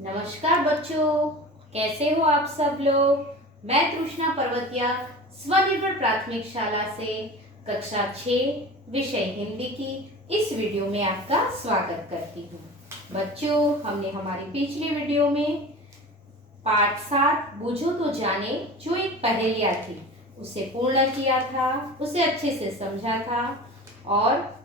नमस्कार बच्चों, कैसे हो आप सब लोग। मैं तृष्णा पर्वतिया स्वनिर्भर प्राथमिक शाला से कक्षा 6 विषय हिंदी की इस वीडियो में आपका स्वागत करती हूँ। बच्चों, हमने हमारी पिछली वीडियो में पाठ 7 बूझो तो जाने जो एक पहेलियाँ थी उसे पूर्ण किया था, उसे अच्छे से समझा था और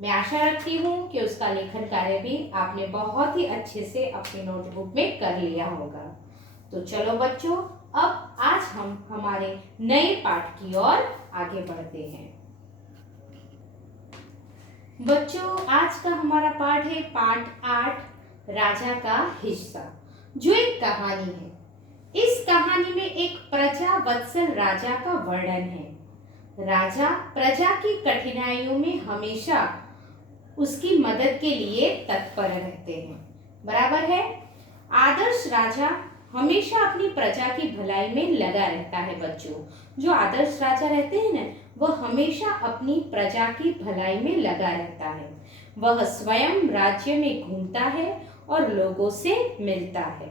मैं आशा रखती हूँ कि उसका लेखन कार्य भी आपने बहुत ही अच्छे से अपनी नोटबुक में कर लिया होगा। तो चलो बच्चों, अब आज हम हमारे नए पाठ की ओर आगे बढ़ते हैं। बच्चों, आज का हमारा पाठ है पाठ 8 राजा का हिस्सा, जो एक कहानी है। इस कहानी में एक प्रजा वत्सल राजा का वर्णन है। राजा प्रजा की कठिनाइयों में हमेशा उसकी मदद के लिए तत्पर रहते हैं। बराबर है। आदर्श राजा हमेशा अपनी प्रजा की भलाई में लगा रहता है। बच्चों, जो आदर्श राजा रहते हैं ना, वह हमेशा अपनी प्रजा की भलाई में लगा रहता है। वह स्वयं राज्य में घूमता है और लोगों से मिलता है।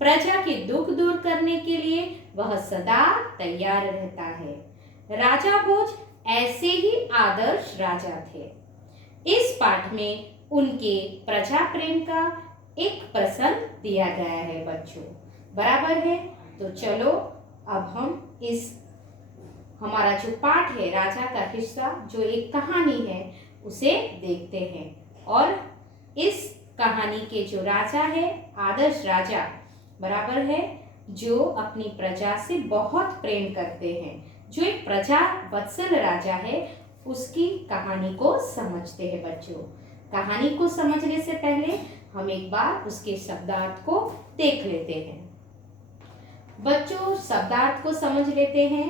प्रजा के दुख दूर करने के लिए वह सदा तैयार रहता है। राजा भोज ऐसे ही आदर्श राजा थे। इस पाठ में उनके प्रजा प्रेम का एक प्रसंग दिया गया है बच्चों। बराबर है। तो चलो अब हम इस हमारा जो पाठ है राजा का हिस्सा, जो एक कहानी है, उसे देखते हैं। और इस कहानी के जो राजा है, आदर्श राजा, बराबर है, जो अपनी प्रजा से बहुत प्रेम करते हैं, जो एक प्रजा वत्सल राजा है, उसकी कहानी को समझते हैं बच्चों। कहानी को समझने से पहले हम एक बार उसके शब्दार्थ को देख लेते हैं। बच्चों, शब्दार्थ को समझ लेते हैं।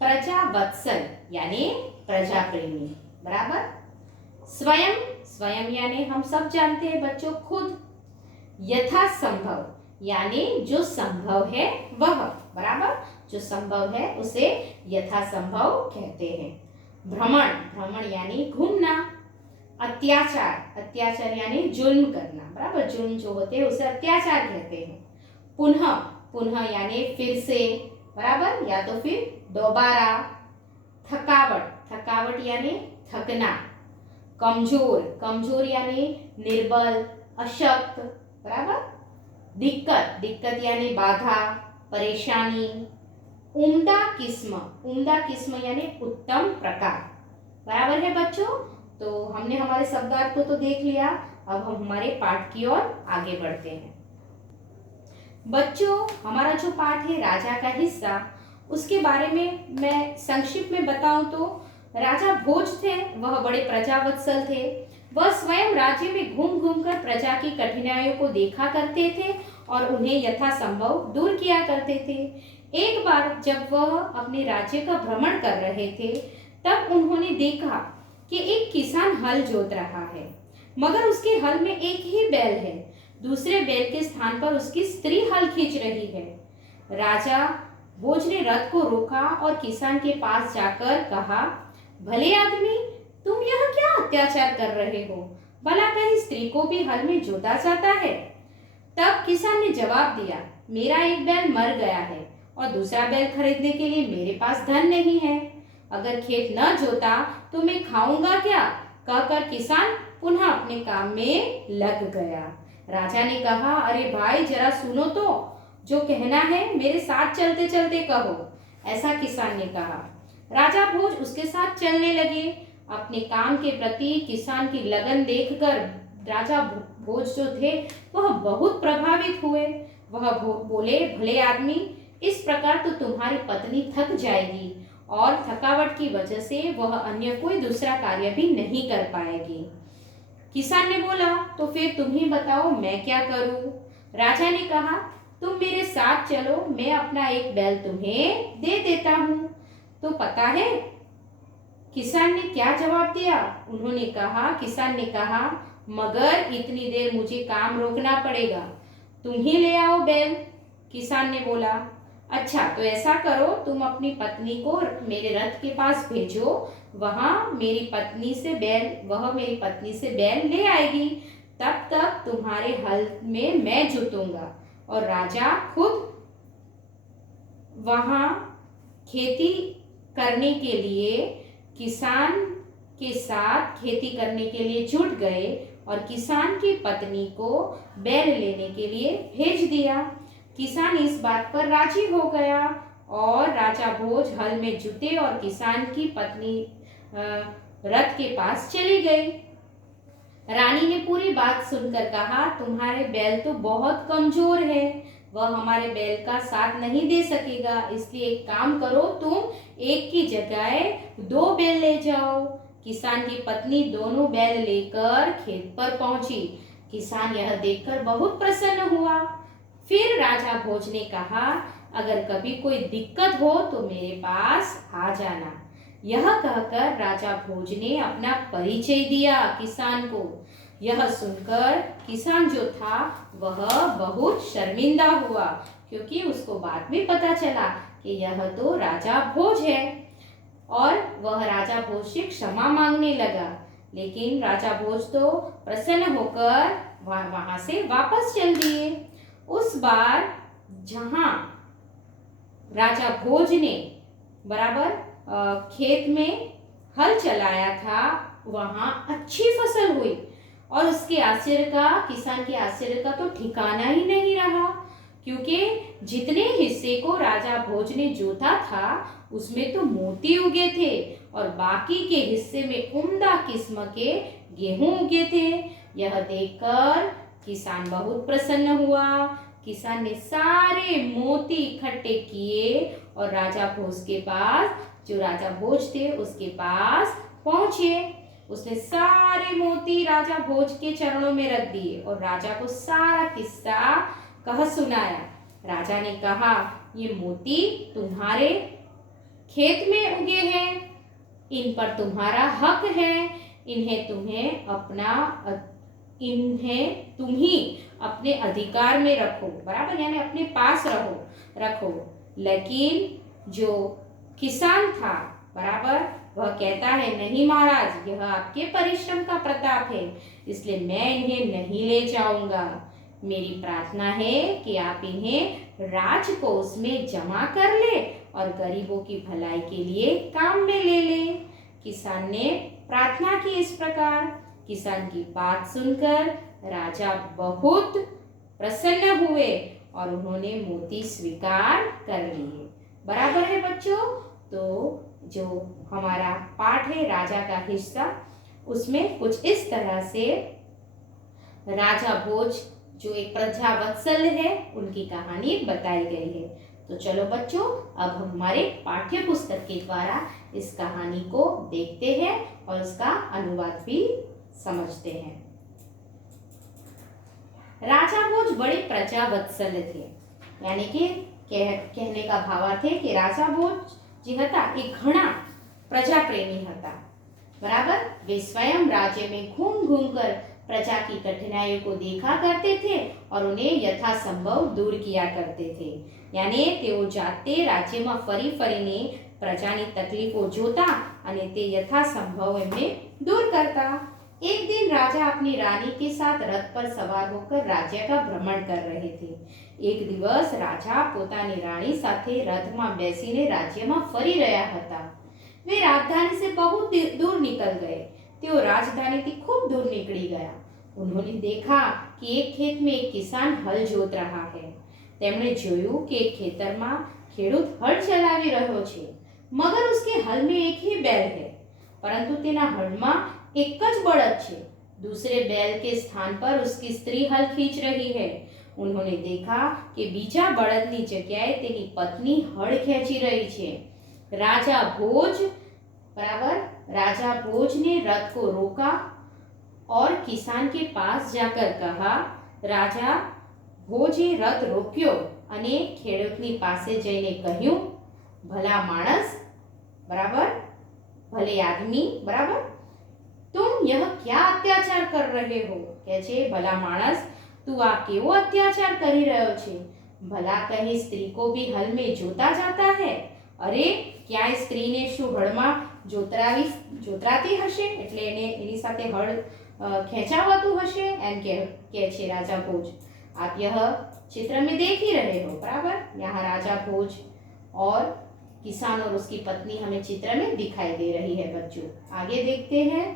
प्रजा वत्सल यानी प्रजा प्रेमी, बराबर। स्वयं, स्वयं यानी हम सब जानते हैं बच्चों, खुद। यथासंभव यानी जो संभव है वह, बराबर, जो संभव है उसे यथासंभव कहते हैं। भ्रमण, भ्रमण यानी घूमना। अत्याचार, अत्याचार यानी जुल्म करना, बराबर, जुल्म जो होते हैं उसे अत्याचार कहते हैं। पुनः, पुनः यानी फिर से, बराबर, या तो फिर दोबारा। थकावट, थकावट यानी थकना। कमजोर, कमजोर यानी निर्बल, अशक्त, बराबर। दिक्कत, दिक्कत यानी बाधा, परेशानी। उम्दा किस्म, उम्दा किस्म यानी उत्तम प्रकार, बराबर है बच्चों। तो हमने हमारे शब्दार्थ को तो देख लिया। अब हम हमारे पाठ की ओर आगे बढ़ते हैं। बच्चों, हमारा जो पाठ है राजा का हिस्सा, उसके बारे में मैं संक्षिप्त में बताऊं तो राजा भोज थे, वह बड़े प्रजावत्सल थे। वह स्वयं राज्य में घूम घूम कर प्रजा की कठिनाइयों को देखा करते थे और उन्हें यथासंभव दूर किया करते थे। एक बार जब वह अपने राज्य का भ्रमण कर रहे थे, तब उन्होंने देखा कि एक किसान हल जोत रहा है, मगर उसके हल में एक ही बैल है। दूसरे बैल के स्थान पर उसकी स्त्री हल खींच रही है। राजा भोज ने रथ को रोका और किसान के पास जाकर कहा, भले आदमी, तुम यहाँ क्या अत्याचार कर रहे हो? भला कहीं स्त्री को भी हल में जोता जाता है? तब किसान ने जवाब दिया, मेरा एक बैल मर गया है और दूसरा बैल खरीदने के लिए मेरे पास धन नहीं है। अगर खेत न जोता तो मैं खाऊंगा क्या? कहकर किसान पुनः अपने काम में लग गया। राजा ने कहा, अरे भाई, जरा सुनो तो, जो कहना है मेरे साथ चलते चलते कहो। ऐसा किसान ने कहा। राजा भोज उसके साथ चलने लगे। अपने काम के प्रति किसान की लगन देखकर राजा भोज जो थे वह बहुत प्रभावित हुए। वह बोले, भले आदमी, इस प्रकार तो तुम्हारी पत्नी थक जाएगी और थकावट की वजह से वह अन्य कोई दूसरा कार्य भी नहीं कर पाएगी। किसान ने बोला, तो फिर तुम ही बताओ मैं क्या करूं? राजा ने कहा, तुम मेरे साथ चलो, मैं अपना एक बैल तुम्हें दे देता हूं। तो पता है किसान ने क्या जवाब दिया? उन्होंने कहा, किसान ने कहा, मगर इतनी देर मुझे काम रोकना पड़ेगा, तुम ही ले आओ बैल। किसान ने बोला, अच्छा, तो ऐसा करो, तुम अपनी पत्नी को मेरे रथ के पास भेजो, वह मेरी पत्नी से बैल ले आएगी। तब तक तुम्हारे हल में मैं जोतूंगा। और राजा खुद वहां खेती करने के लिए किसान के साथ खेती करने के लिए जुट गए और किसान की पत्नी को बैल लेने के लिए भेज दिया। किसान इस बात पर राजी हो गया और राजा भोज हल में जुटे और किसान की पत्नी रथ के पास चली गई। रानी ने पूरी बात सुनकर कहा, तुम्हारे बैल तो बहुत कमजोर है, वह हमारे बैल का साथ नहीं दे सकेगा, इसलिए एक काम करो, तुम एक की जगह 2 बैल ले जाओ। किसान की पत्नी दोनों बैल लेकर खेत पर पहुंची। किसान यह देखकर बहुत प्रसन्न हुआ। फिर राजा भोज ने कहा, अगर कभी कोई दिक्कत हो तो मेरे पास आ जाना। यह कहकर राजा भोज ने अपना परिचय दिया किसान को। यह सुनकर किसान जो था वह बहुत शर्मिंदा हुआ, क्योंकि उसको बाद में पता चला कि यह तो राजा भोज है और वह राजा भोज से क्षमा मांगने लगा। लेकिन राजा भोज तो प्रसन्न होकर वहां से वापस चल दिए। उस बार जहां राजा भोज ने बराबर खेत में हल चलाया था वहां अच्छी फसल हुई और उसके आश्चर्य का, किसान के आश्चर्य का तो ठिकाना ही नहीं रहा, क्योंकि जितने हिस्से को राजा भोज ने जोता था उसमें तो मोती उगे थे और बाकी के हिस्से में उम्दा किस्म के गेहूं उगे थे। यह देखकर किसान बहुत प्रसन्न हुआ। किसान ने सारे मोती इकट्ठे किए और राजा भोज के पास, जो राजा भोज थे उसके पास पहुंचे। उसने सारे मोती राजा भोज के चरणों में रख दिए और राजा को सारा किस्सा कह सुनाया। राजा ने कहा, ये मोती तुम्हारे खेत में उगे हैं, इन पर तुम्हारा हक है, इन्हें तुम ही अपने अधिकार में रखो, बराबर, यानी अपने पास रखो। लेकिन जो किसान था, बराबर, वह कहता है, नहीं महाराज, यह आपके परिश्रम का प्रताप है, इसलिए मैं इन्हें नहीं ले जाऊंगा। मेरी प्रार्थना है कि आप इन्हें राजकोष में जमा कर ले और गरीबों की भलाई के लिए काम में ले ले। किसान ने प्रार्थना की इस प्रकार। किसान की बात सुनकर राजा बहुत प्रसन्न हुए और उन्होंने मोती स्वीकार कर लिए। बराबर है बच्चों। तो जो हमारा पाठ है राजा का हिस्सा, उसमें कुछ इस तरह से राजा भोज जो एक प्रजावत्सल है उनकी कहानी बताई गई है। तो चलो बच्चों, अब हम हमारे पाठ्य पुस्तक के द्वारा इस कहानी को देखते हैं और उसका अनुवाद भी समझते हैं। राजा भोज बड़े प्रजावत्सल थे, यानी कि कहने का भावार्थ है कि राजा भोज जी હતા એ ઘણા પ્રજાપ્રેમી હતા, बराबर। वे स्वयं राज्य में घूम घूम कर प्रजा की कठिनाइयों को देखा करते थे और उन्हें यथासंभव दूर किया करते थे। यानी તેઓ જાતે રાજ્યમાં ફરી ફરીને પ્રજાની તકલીફો જોતા અને તે यथासंभव એમને दूर करता। एक दिन राजा अपनी रानी के साथ रथ पर सवार होकर राज्य का भ्रमण कर रहे थे। एक दिवस राजा પોતાની રાણી સાથે રથમાં બેસીને રાજ્યમાં ફરી રહ્યા હતા। वे राजधानी से बहुत दूर निकल गए। તેઓ राजधानी खूब दूर निकली गया। उन्होंने देखा कि एक खेत में एक किसान हल जोत रहा है। તેમણે જોયું કે એક ખેતરમાં ખેડૂત હળ ચલાવી રહ્યો છે, મગર उसके हल में एक ही बैल है, परंतु તેના હળમાં एक ज बળદ છે। दूसरे बैल के स्थान पर उसकी स्त्री हल खींच रही है। उन्होंने देखा कि बीजा बળદની જગ્યાએ તેની પત્ની હળ ખેંચી રહી છે। राजा भोज, बराबर, राजा भोज ने रथ को रोका और किसान के पास जाकर कहा। राजा भोजे रथ रोक्यो અને ખેડૂતની પાસે જઈને કહ્યું, ભલા માણસ, बराबर, भले आदमी, बराबर, तुम यह क्या अत्याचार कर रहे हो? કહે છે, ભલા માણસ, तू आ केवो अत्याचार करी રહ્યો છે? भला कहीं स्त्री को भी हल में जोता जाता है? अरे क्या स्त्री ने શું હળમાં જોતરાતી હશે, એટલે એને એની સાથે હળ ખેંચાવાતું હશે એમ કે છે राजा भोज। आप यह चित्र में देख ही रहे हो, बराबर। यहाँ राजा भोज और किसान और उसकी पत्नी हमें चित्र में दिखाई दे रही है बच्चों। आगे देखते हैं।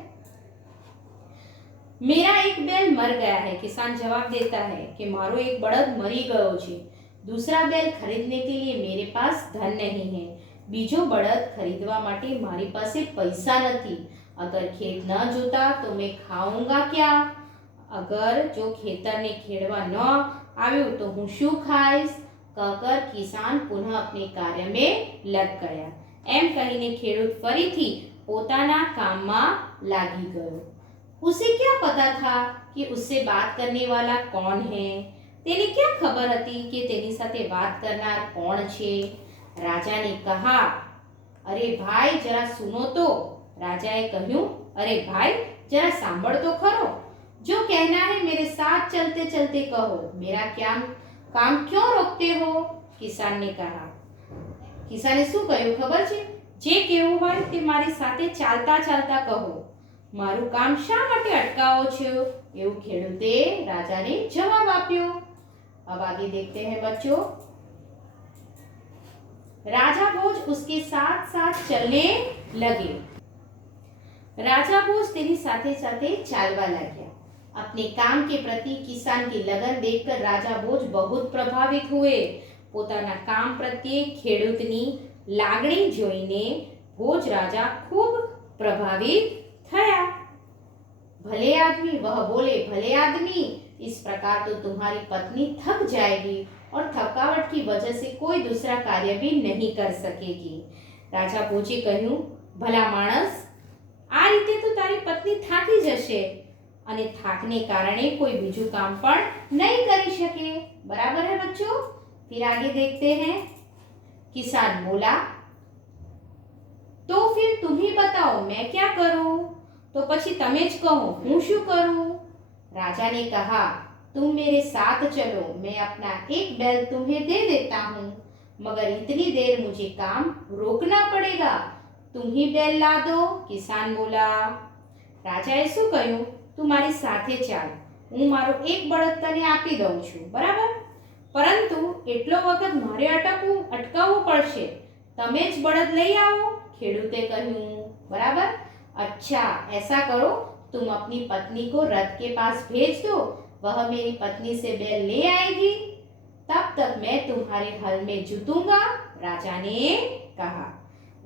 मेरा एक बैल मर गया है, किसान जवाब देता है कि मारो एक बળદ मरी गयो छे। दूसरा बैल खरीदने के लिए मेरे पास धन नहीं है। बीजो बળદ खरीदवा माटे मारी पासे पैसा नहीं। अगर खेत न जोता तो मैं खाऊंगा क्या? अगर जो खेतर ने खेड़वा न आव्यो तो हूँ शू खाईश? कहकर किसान पुनः अपने कार्य में लग गया। एम कहीने खेडूत फरीथी पोताना काममां लागी गयो। उसे क्या पता था कि उससे बात करने वाला कौन है? तेने क्या खबर हती कि तेनी साथे बात करनार कौन छे? राजा ने कहा, अरे भाई जरा सुनो तो। राजाए कहूं, अरे भाई जरा सांभळ तो खरो। जो कहना है मेरे साथ चलते चलते कहो, मेरा क्या काम क्यों रोकते हो? किसान ने कहा। किसाने શું કહ્યું ખબર છે? જે કહેવું હોય તે મારી સાથે ચાલતા ચાલતા કહો, મારું કામ શા માટે અટકાવો છો? એવું ખેડૂતે રાજાને જવાબ આપ્યો। अब आगे देखते हैं बच्चों। राजा भोज उसके साथ साथ चलने लगे। राजा भोज तेरी साथे साथे चालवा लाग्या। अपने काम के प्रति किसान की लगन देखकर राजा भोज बहुत प्रभावित हुए। પોતાના કામ પ્રત્યે ખેડૂતની લાગણી જોઈને ભોજ રાજા ખૂબ પ્રભાવિત થયા। ભલે आदमी वह बोले, भले आदमी, इस प्रकार तो तुम्हारी पत्नी थक जाएगी और थकावट की वजह से कोई दूसरा कार्य भी नहीं कर सकेगी। राजा भोजे કહ્યું, ભલા માણસ, આ રીતે તો તારી પત્ની થાકી જશે અને થાકને કારણે કોઈ બીજું કામ પણ નહીં કરી શકે। બરાબર है बच्चों? फिर आगे देखते हैं। किसान बोला, तो फिर तुम ही बताओ मैं क्या करूं? तो पछी तमे ज कहो हूं शू करूं? राजा ने कहा, तुम मेरे साथ चलो, मैं अपना एक बैल तुम्हें दे देता हूं, मगर इतनी देर मुझे काम रोकना पड़ेगा। तुम ही बैल ला दो। किसान बोला। राजाए शू कह્યું, તું મારી સાથે ચાલ, હું મારો એક બળદ તને આપી દઉં છું, બરાબર? પરંતુ એટલો વખત મારે અટકાવવું પડશે, તમે જ બળદ લઈ આવો। ખેડૂતે કહ્યું, બરાબર। अच्छा ऐसा करो, तुम अपनी पत्नी को रथ के पास भेज दो, वह मेरी पत्नी से बैल ले आएगी, तब तक मैं तुम्हारे हल में जुतूंगा। राजा ने कहा।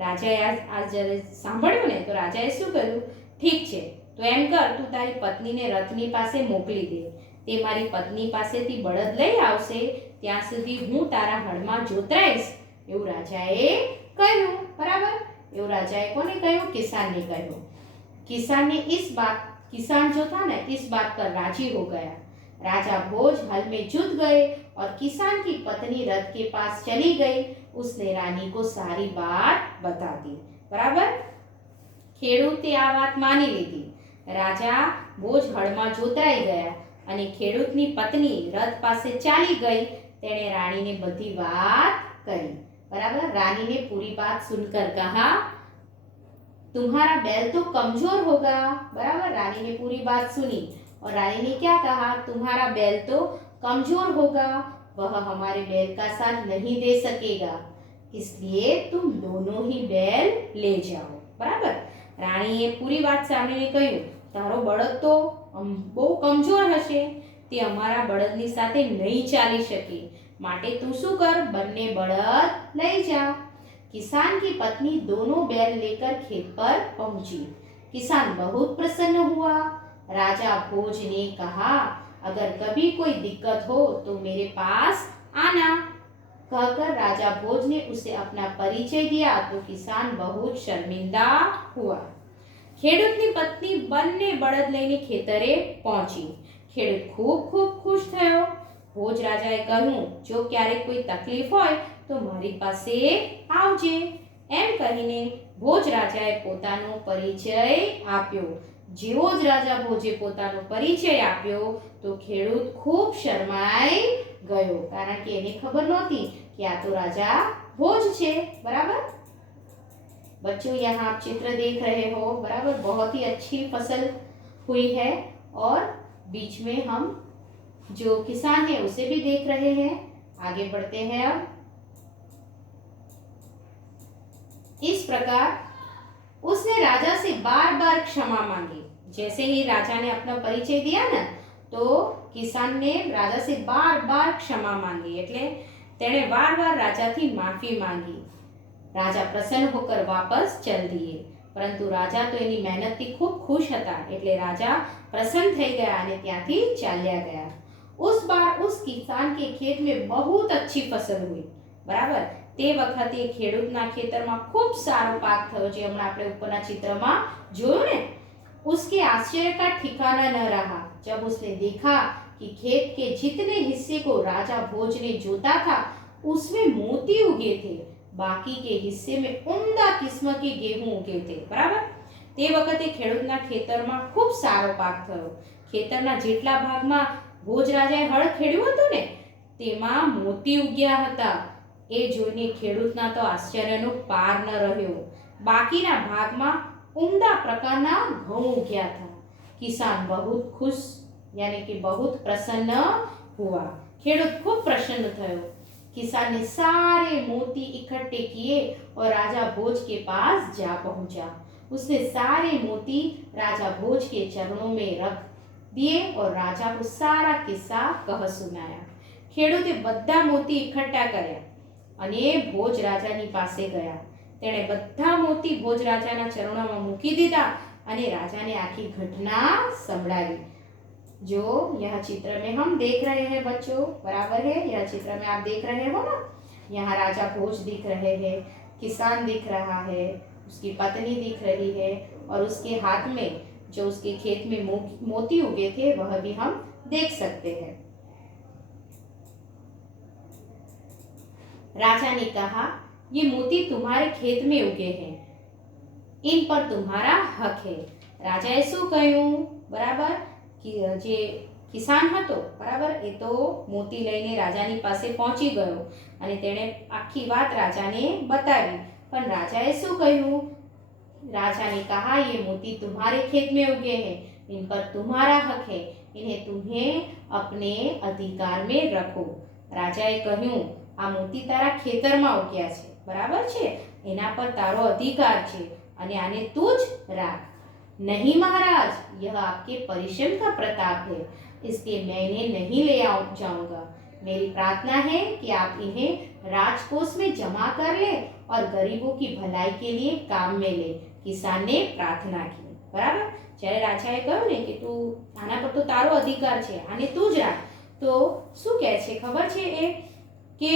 राजाए आज જ્યારે સાંભળ્યું ને તો રાજાએ શું કર્યું? ઠીક છે, તો એમ કર, તું તારી પત્નીને રથની પાસે મોકલી દે, તે મારી પત્ની પાસેથી બળદ લઈ આવશે, ત્યાં સુધી હું તારા હળમાં જોતરાઈશ, એવું રાજાએ કહ્યું। બરાબર? એવું રાજાએ કોને કહ્યું? કિસાનને કહ્યું। किसान जो था ना इस बात पर राजी हो गया। राजा भोज हल में जुट गए और किसान की पत्नी रथ के पास चली गई। उसने रानी को सारी बात बता दी। बराबर? ખેડૂતે આ વાત માની લીધી। રાજા ભોજ હળમાં જોતરાઈ ગયા અને ખેડૂતની પત્ની રથ પાસે ચાલી ગઈ। તેણે રાણીને બધી વાત કરી। बराबर? रानी ने पूरी बात सुनकर कहा, तुम्हारा बैल तो कमजोर होगा। बराबर? रानी ने पूरी बात सुनी और रानी ने क्या कहा? तुम्हारा बैल तो कमजोर होगा, वह हमारे बैल का साथ नहीं दे सकेगा, इसलिए तुम दोनों ही बैल ले जाओ। बराबर? રાણીએ પૂરી વાત સાંભળીને કહ્યું, તારો બળદ તો બહુ કમજોર હશે, તે અમારા બળદની સાથે નહીં ચાલી શકે, માટે તું શું કર, બંને બળદ લઈ જા। किसान की पत्नी दोनों बैल लेकर खेत पर पहुंची। किसान बहुत प्रसन्न हुआ। राजा भोज ने कहा, अगर कभी कोई दिक्कत हो तो मेरे पास आना। कहकर राजा भोज ने उसे अपना परिचय दिया तो किसान बहुत शर्मिंदा हुआ। ખેડૂતની પત્ની બંને બળદ લઈને ખેતરે પહોંચી। ખેડૂત ખૂબ ખૂબ ખુશ થયો। ભોજ રાજાએ કહ્યું, જો ક્યારેક કોઈ તકલીફ હોય તો મારી પાસે આવજે। એમ કહીને ભોજ રાજાએ પોતાનો પરિચય આપ્યો। જેવો જ રાજા ભોજે પોતાનો પરિચય આપ્યો તો ખેડૂત ખૂબ શરમાઈ ગયો, કારણ કે એને ખબર નહોતી कि आ तो राजा भोज छे। बराबर? बच्चों यहाँ आप चित्र देख रहे हो। बराबर? बहुत ही अच्छी फसल हुई है और बीच में हम जो किसान है उसे भी देख रहे हैं। आगे बढ़ते हैं। अब इस प्रकार उसने राजा से बार बार क्षमा मांगी। जैसे ही राजा ने अपना परिचय दिया ना, तो किसान ने राजा से बार बार क्षमा मांगी, એટલે તેણે વારવાર રાજાથી માફી માંગી। રાજા પ્રસન્ન હોકર વાપસ ચલ દિए, પરંતુ રાજા તો એની મહેનતથી ખૂબ ખુશ હતા, એટલે રાજા પ્રસન્ન થઈ ગયા અને ત્યાંથી ચાલ્યા ગયા। उस बार उस किसान के खेत में बहुत अच्छी फसल हुई। बराबर, તે વખતે ખેડૂતના ખેતરમાં ખૂબ સારો પાક થયો, જે હમણાં આપણે ઉપરના ચિત્રમાં જોયું ને। उसके आश्चर्य का ठिकाना न रहा जब उसने देखा कि खेत के जितने हिस्से को राजा भोज ने जोता था उसमें मोती उगे थे, बाकी के हिस्से में उम्दा किस्म के गेहूं उगे थे। बराबर, તે વખતે ખેડૂતના ખેતરમાં ખૂબ સારો પાક થયો। ખેતરના જેટલા ભાગમાં ભોજ રાજાએ હળ ખેડ્યું હતું ને, તેમાં મોતી ઉગ્યા હતા। એ જોઈને ખેડૂતના તો આશ્ચર્યનો પાર ન રહ્યો। બાકીના ભાગમાં ઉમદા પ્રકારના ઘઉં ઉગ્યા था। किसान बहुत खुश यानी कि बहुत प्रसन्न हुआ। ખેડૂત ખૂબ પ્રસन्न થયો। किसान ने सारे मोती इकट्ठे किए और राजा भोज के पास जा पहुंचा। उसने सारे मोती राजा भोज के चरणों में रख दिए और राजा को सारा किस्सा कह सुनाया। ખેડૂતે બધા મોતી એકઠા કર્યા અને ભોજ રાજાની પાસે ગયા। તેણે બધા મોતી ભોજ રાજાના ચરણોમાં મૂકી દીધા અને રાજાને આખી घटना સંભળાવી। जो यह चित्र में हम देख रहे हैं बच्चों, बराबर है, यह चित्र में आप देख रहे हो ना, यहाँ राजा भोज दिख रहे हैं, किसान दिख रहा है, उसकी पत्नी दिख रही है और उसके हाथ में जो उसके खेत में मोती उगे थे वह भी हम देख सकते हैं। राजा ने कहा, ये मोती तुम्हारे खेत में उगे हैं, इन पर तुम्हारा हक है। राजाए શું કહ્યું? બરાબર, કે જે કિસાન હતો, બરાબર, એ તો મોતી લઈને રાજાની પાસે પહોંચી ગયો અને તેણે આખી વાત રાજાને બતાવી। પણ રાજાએ શું કહ્યું? राजा ने कहा, ये मोती तुम्हारे खेत में उगे हैं, इन पर तुम्हारा हक है, इन्हें तुम्हें अपने अधिकार में रखो। राजाए કહ્યું, આ મોતી તારા ખેતરમાં ઉગ્યા છે, બરાબર છે, એના પર તારો અધિકાર છે અને આને તું જ રાખ। नहीं महाराज, यह आपके परिश्रम का प्रताप है, इसलिए मैं इन्हें नहीं ले जाऊंगा। मेरी प्रार्थना है कि आप इन्हें राजकोष में जमा कर ले और गरीबों की भलाई के लिए काम में ले। किसान ने प्रार्थना की। बराबर, જ્યારે રાજાએ કહ્યું ને કે તું આના પર તો તારો અધિકાર છે, આને તું જ રાખ, તો શું કહે છે ખબર છે એ કે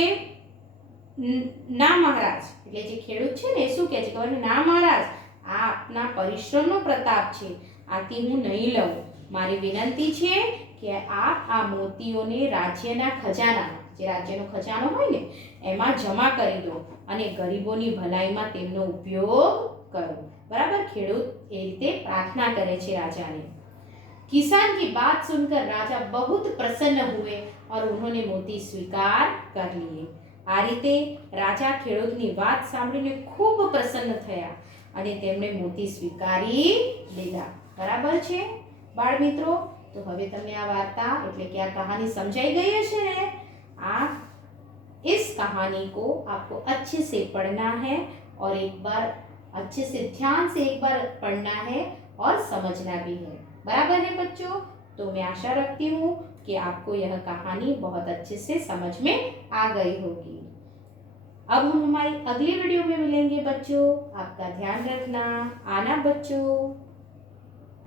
ના મહારાજ, એટલે જે ખેડૂત છે ને એ શું કહે છે ખબર છે? ના મહારાજ, આ આપના પરિશ્રમનો પ્રતાપ છે, આથી હું નહીં લઉં। મારી વિનંતી છે કે આપ આ મોતીઓને રાજ્યના ખજાનામાં, જે રાજ્યનો ખજાનો હોય ને, એમાં જમા કરી દો અને ગરીબોની ભલાઈમાં તેમનો ઉપયોગ કરો। बराबर, ખેડૂત એ રીતે प्रार्थना करे छे राजाने। किसान की बात सुनकर राजा बहुत प्रसन्न हुए और उन्होंने मोती स्वीकार कर लिए। आ रीते राजा ખેડૂતની વાત સાંભળીને ખૂબ પ્રસન્ન થયા અને તેમણે મોતી સ્વીકારી લીધા। બરાબર છે બાળ મિત્રો? તો હવે તમને આ વાર્તા એટલે કે આ કહાની સમજાઈ ગઈ હશે ને? इस कहानी को आपको अच्छे से पढ़ना है और एक बार अच्छे से ध्यान से एक बार पढ़ना है और समझना भी है। बराबर है बच्चों? तो मैं आशा रखती हूँ कि आपको यह कहानी बहुत अच्छे से समझ में आ गई होगी। अब हम हमारी अगली वीडियो में मिलेंगे बच्चों। आपका ध्यान रखना। आना बच्चों।